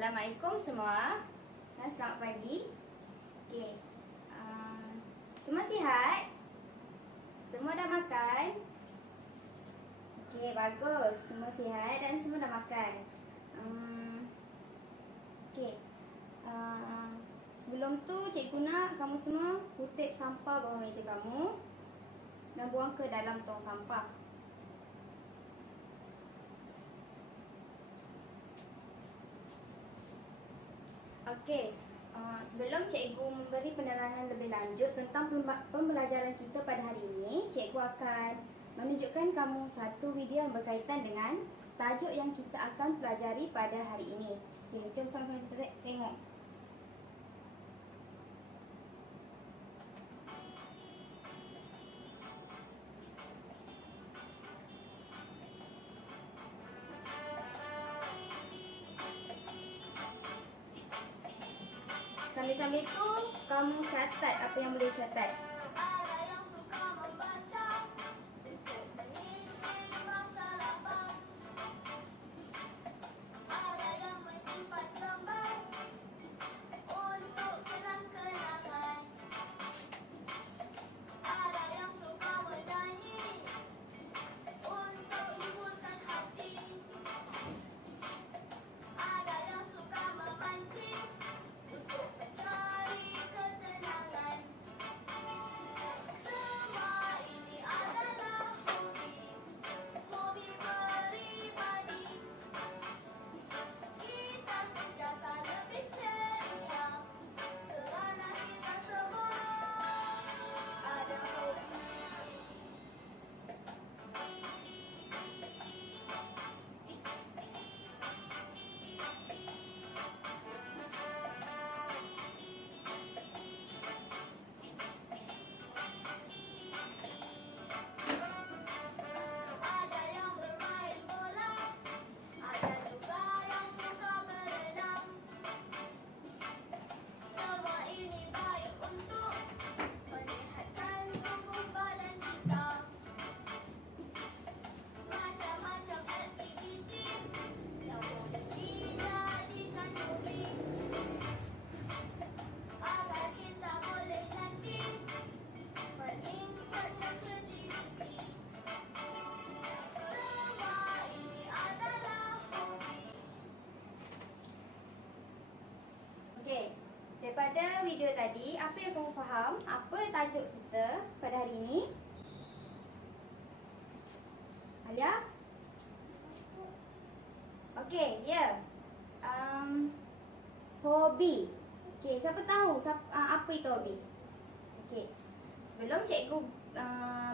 Assalamualaikum semua. Selamat pagi. Okey. Semua sihat? Semua dah makan? Okey, bagus. Semua sihat dan semua dah makan. Okey. Sebelum tu cikgu nak kamu semua kutip sampah bawah meja kamu dan buang ke dalam tong sampah. Okey, sebelum cikgu memberi penerangan lebih lanjut tentang pembelajaran kita pada hari ini, cikgu akan menunjukkan kamu satu video yang berkaitan dengan tajuk yang kita akan pelajari pada hari ini. Okey, jom sama-sama kita tengok. Sambil-sambil tu, kamu catat apa yang boleh catat. Daripada video tadi, apa yang kamu faham? Apa tajuk kita pada hari ini? Alia? Okey, ya. Hobi. Okey, siapa tahu apa itu hobi? Okey. Sebelum cikgu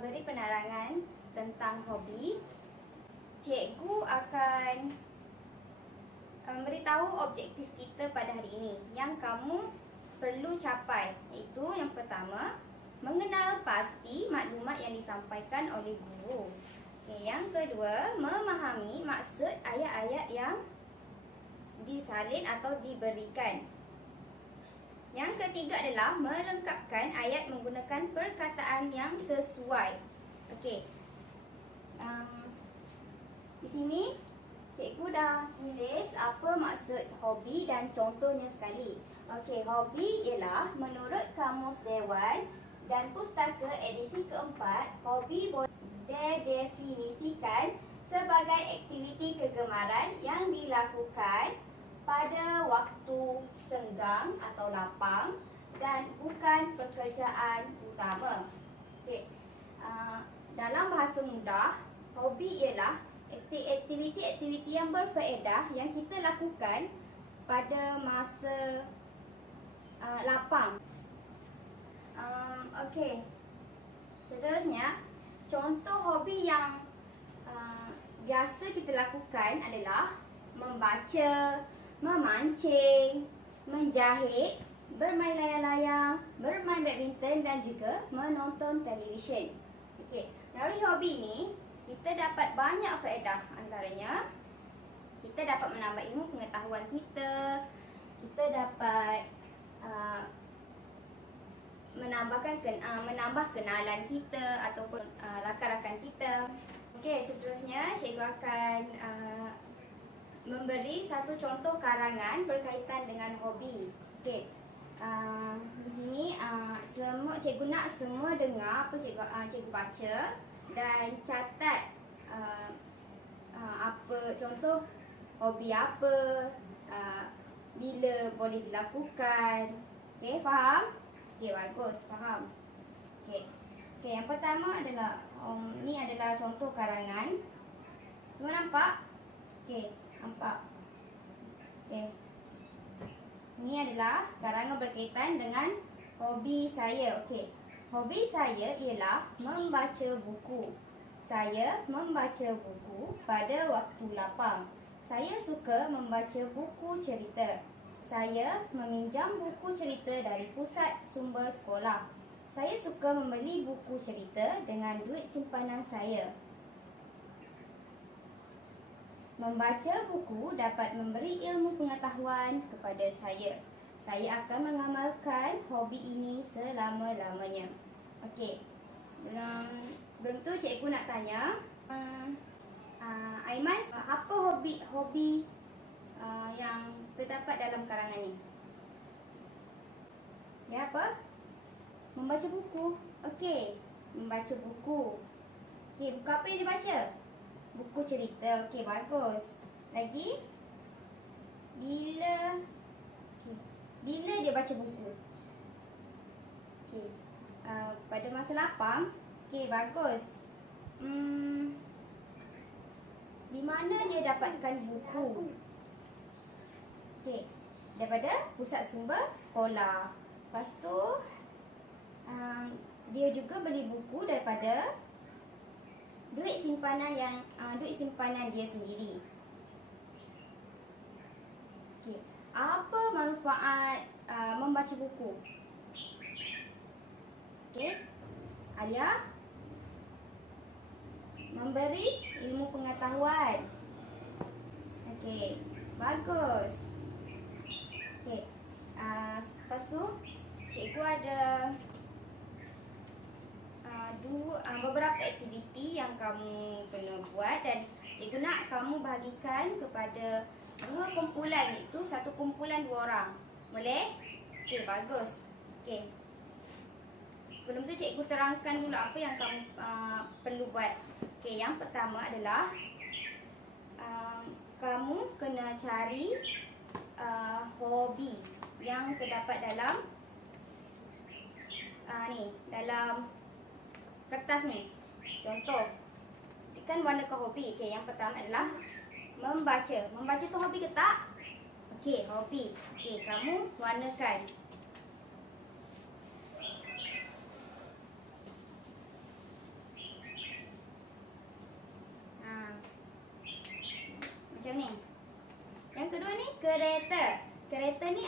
beri penerangan tentang hobi, cikgu akan memberitahu objektif kita pada hari ini yang kamu perlu capai, iaitu yang pertama, mengenal pasti maklumat yang disampaikan oleh guru. Okay, yang kedua, memahami maksud ayat-ayat yang disalin atau diberikan. Yang ketiga adalah melengkapkan ayat menggunakan perkataan yang sesuai. Okey. Di sini cikgu dah tulis apa maksud hobi dan contohnya sekali. Okey, hobi ialah menurut Kamus Dewan dan Pustaka edisi keempat, hobi boleh didefinisikan sebagai aktiviti kegemaran yang dilakukan pada waktu senggang atau lapang dan bukan pekerjaan utama. Okey. Dalam bahasa mudah, hobi ialah aktiviti-aktiviti yang berfaedah yang kita lakukan pada masa lapang. Okey. Seterusnya, contoh hobi yang biasa kita lakukan adalah membaca, memancing, menjahit, bermain layang-layang, bermain badminton dan juga menonton televisyen. Okey, melalui hobi ini kita dapat banyak faedah, antaranya kita dapat menambah ilmu pengetahuan kita dapat menambah kenalan kita ataupun rakan-rakan kita. Okey, seterusnya cikgu akan memberi satu contoh karangan berkaitan dengan hobi. Okey. Di sini semua cikgu nak semua dengar apa cikgu baca dan catat apa contoh hobi apa, bila boleh dilakukan. Okey, faham? Okey, bagus, faham. Okey. Okey, yang pertama adalah ni adalah contoh karangan. Semua nampak? Okey, nampak. Okey. Ini adalah karangan berkaitan dengan hobi saya. Okey. Hobi saya ialah membaca buku. Saya membaca buku pada waktu lapang. Saya suka membaca buku cerita. Saya meminjam buku cerita dari pusat sumber sekolah. Saya suka membeli buku cerita dengan duit simpanan saya. Membaca buku dapat memberi ilmu pengetahuan kepada saya. Saya akan mengamalkan hobi ini selama-lamanya. Okey. Sebelum tu cikgu nak tanya, Aiman, apa hobi yang terdapat dalam karangan ni? Ya, apa? Membaca buku. Okey, membaca buku. Okey, buku apa yang dibaca? Buku cerita. Okey, bagus. Lagi? Bila dia baca buku? Okey. Pada masa lapang. Okey, bagus. Di mana dia dapatkan buku? Okey, daripada pusat sumber sekolah. Lepas tu dia juga beli buku daripada duit simpanan dia sendiri. Okey, apa manfaat membaca buku? Okey, Alia, memberi ilmu pengetahuan. Okey, bagus. Okey, lepas tu cikgu ada beberapa aktiviti yang kamu kena buat dan cikgu nak kamu bahagikan kepada dua kumpulan, iaitu satu kumpulan 2 orang. Boleh? Okey, bagus. Okey. Sebelum tu cikgu terangkan dulu apa yang kamu perlu buat. Okey, yang pertama adalah kamu kena cari hobi yang terdapat dalam dalam kertas ni. Contoh, kan warna ke hobi. Okey, yang pertama adalah membaca. Membaca tu hobi ke tak? Okey, hobi. Okey, kamu warnakan. Macam ni. Yang kedua ni kereta. Kereta ni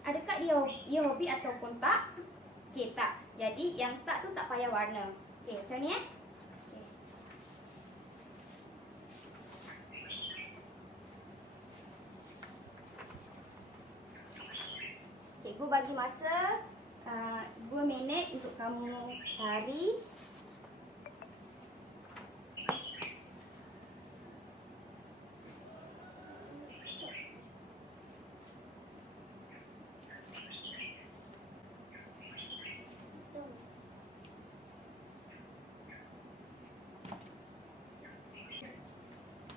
adakah dia hobi ataupun tak? Okey, tak. Jadi yang tak tu tak payah warna. Okey, macam ni Okay. Cikgu bagi masa 2 minit untuk kamu cari.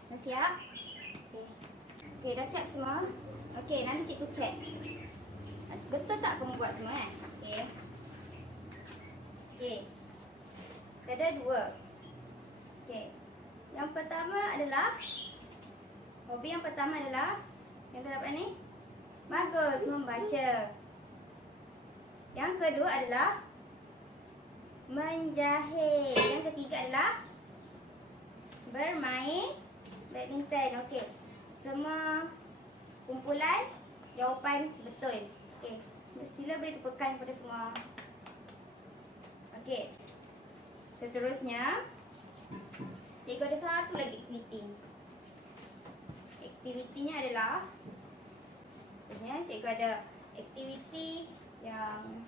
Dah siap? Okey, dah siap semua? Okey, nanti cikgu cek. Betul tak kamu buat semua Okey. Okey. Ada 2. Okey. Yang pertama adalah hobi yang pertama adalah yang terdapat ni. Bagus, membaca. Yang kedua adalah menjahit. Yang ketiga adalah bermain badminton. Okey. Semua kumpulan jawapan betul. Okey. Sila beri tepukan kepada semua. Okey. Seterusnya, cikgu ada satu lagi aktiviti. Aktivitinya adalah cikgu ada aktiviti yang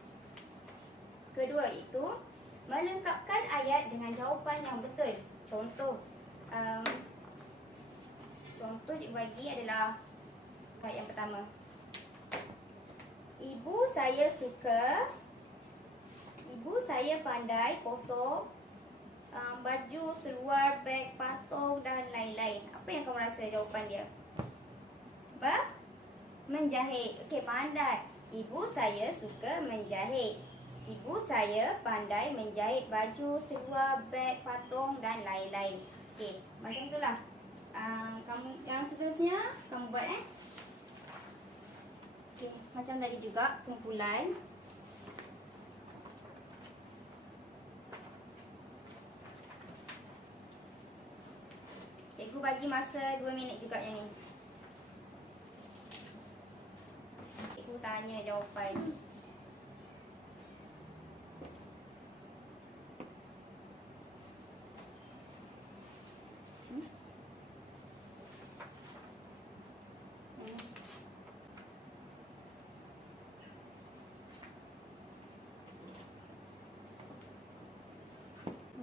kedua, iaitu melengkapkan ayat dengan jawapan yang betul. Contoh, Contoh cikgu bagi adalah ayat yang pertama. Ibu saya pandai kosong baju, seluar, beg, patung dan lain-lain. Apa yang kamu rasa jawapan dia? Apa? Menjahit. Okey, pandai. Ibu saya suka menjahit. Ibu saya pandai menjahit baju, seluar, beg, patung dan lain-lain. Okey, macam itulah. Kamu yang seterusnya kamu buat Okey, macam tadi juga kumpulan. Cikgu bagi masa 2 minit juga yang ni. Cikgu tanya jawapan.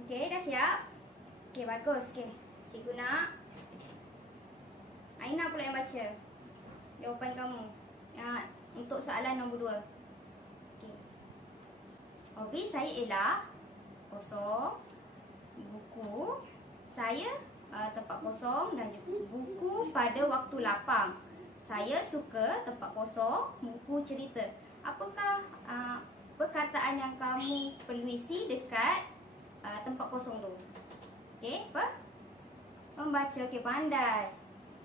Okey, dah siap? Okey, bagus. Okey, cikgu nak Aina pula yang baca jawapan kamu untuk soalan nombor 2. Okey. Hobi saya ialah kosong, buku saya tempat kosong dan buku pada waktu lapang. Saya suka tempat kosong, buku cerita. Apakah perkataan yang kamu perlu isi dekat tempat kosong tu? Okey, apa? Membaca. Okey, pandai.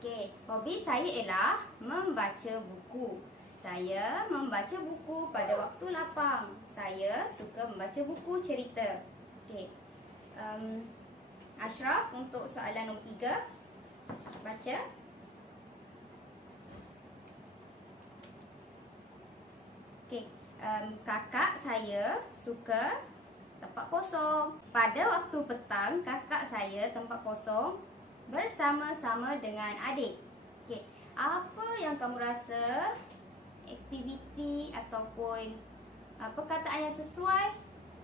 Okey, hobi saya ialah membaca buku. Saya membaca buku pada waktu lapang. Saya suka membaca buku cerita. Okey. Ashraf untuk soalan nombor 3. Baca. Okey, kakak saya suka tempat kosong. Pada waktu petang, kakak saya tempat kosong bersama-sama dengan adik. Okey, apa yang kamu rasa aktiviti ataupun perkataan yang sesuai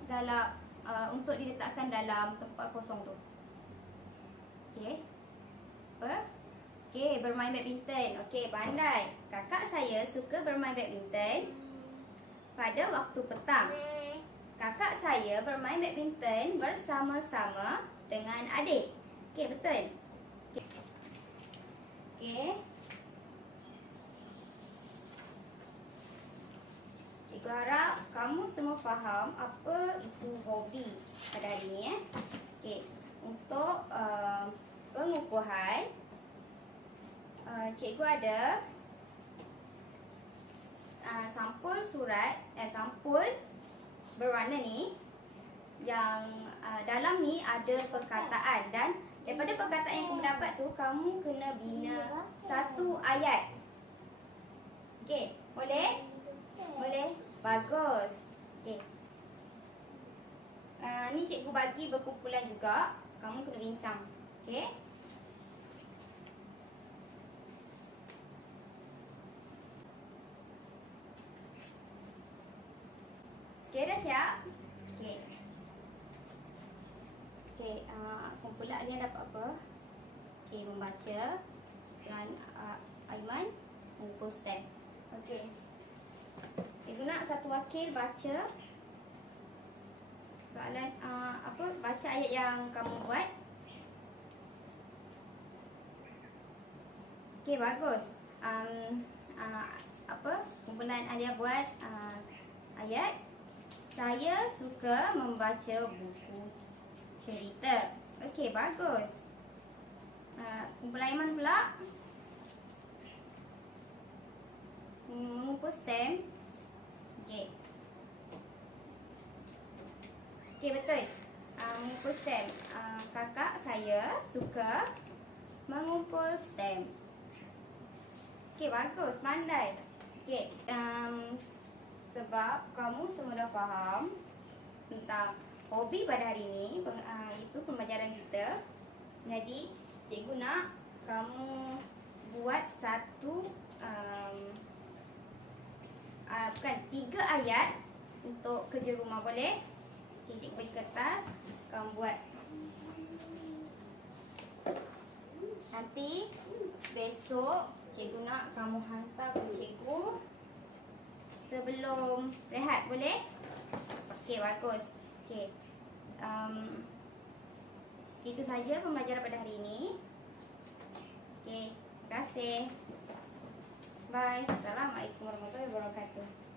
dalam untuk diletakkan dalam tempat kosong tu? Okey. Apa? Okey, bermain badminton. Okey, pandai. Kakak saya suka bermain badminton pada waktu petang. Kakak saya bermain badminton bersama-sama dengan adik. Okey, betul? Okey. Cikgu harap kamu semua faham apa itu hobi pada hari ini. Okey, untuk pengukuhan, cikgu ada sampul surat, sampul berwarna ni yang dalam ni ada perkataan, dan daripada perkataan yang kamu dapat tu kamu kena bina satu ayat. Okey, boleh? Boleh? Bagus. Okey. Ni cikgu bagi berkumpulan juga, kamu kena bincang. Okey? Okey, dah siap? Okey. Okey, kumpulan dia dapat apa? Okey, membaca. Dan Aiman mengumpul stem. Okey. Cikgu nak satu wakil baca soalan baca ayat yang kamu buat. Okey, bagus. Kumpulan Alia buat ayat. Saya suka membaca buku cerita. Okey, bagus. Kumpulan Aiman pula mengumpul stem. Okey. Okey, betul. Mengumpul stem. Kakak saya suka mengumpul stem. Okey, bagus. Pandai. Okey. Sebab kamu semua dah faham tentang hobi pada hari ini, itu pembelajaran kita. Jadi, cikgu nak kamu buat satu 3 ayat untuk kerja rumah, boleh? Okay, cikgu bagi kertas, kamu buat. Nanti besok cikgu nak kamu hantar ke cikgu sebelum rehat, boleh? Okey, bagus. Okey. Itu saja pembelajaran pada hari ini. Okey, terima kasih. Bye. Assalamualaikum warahmatullahi wabarakatuh.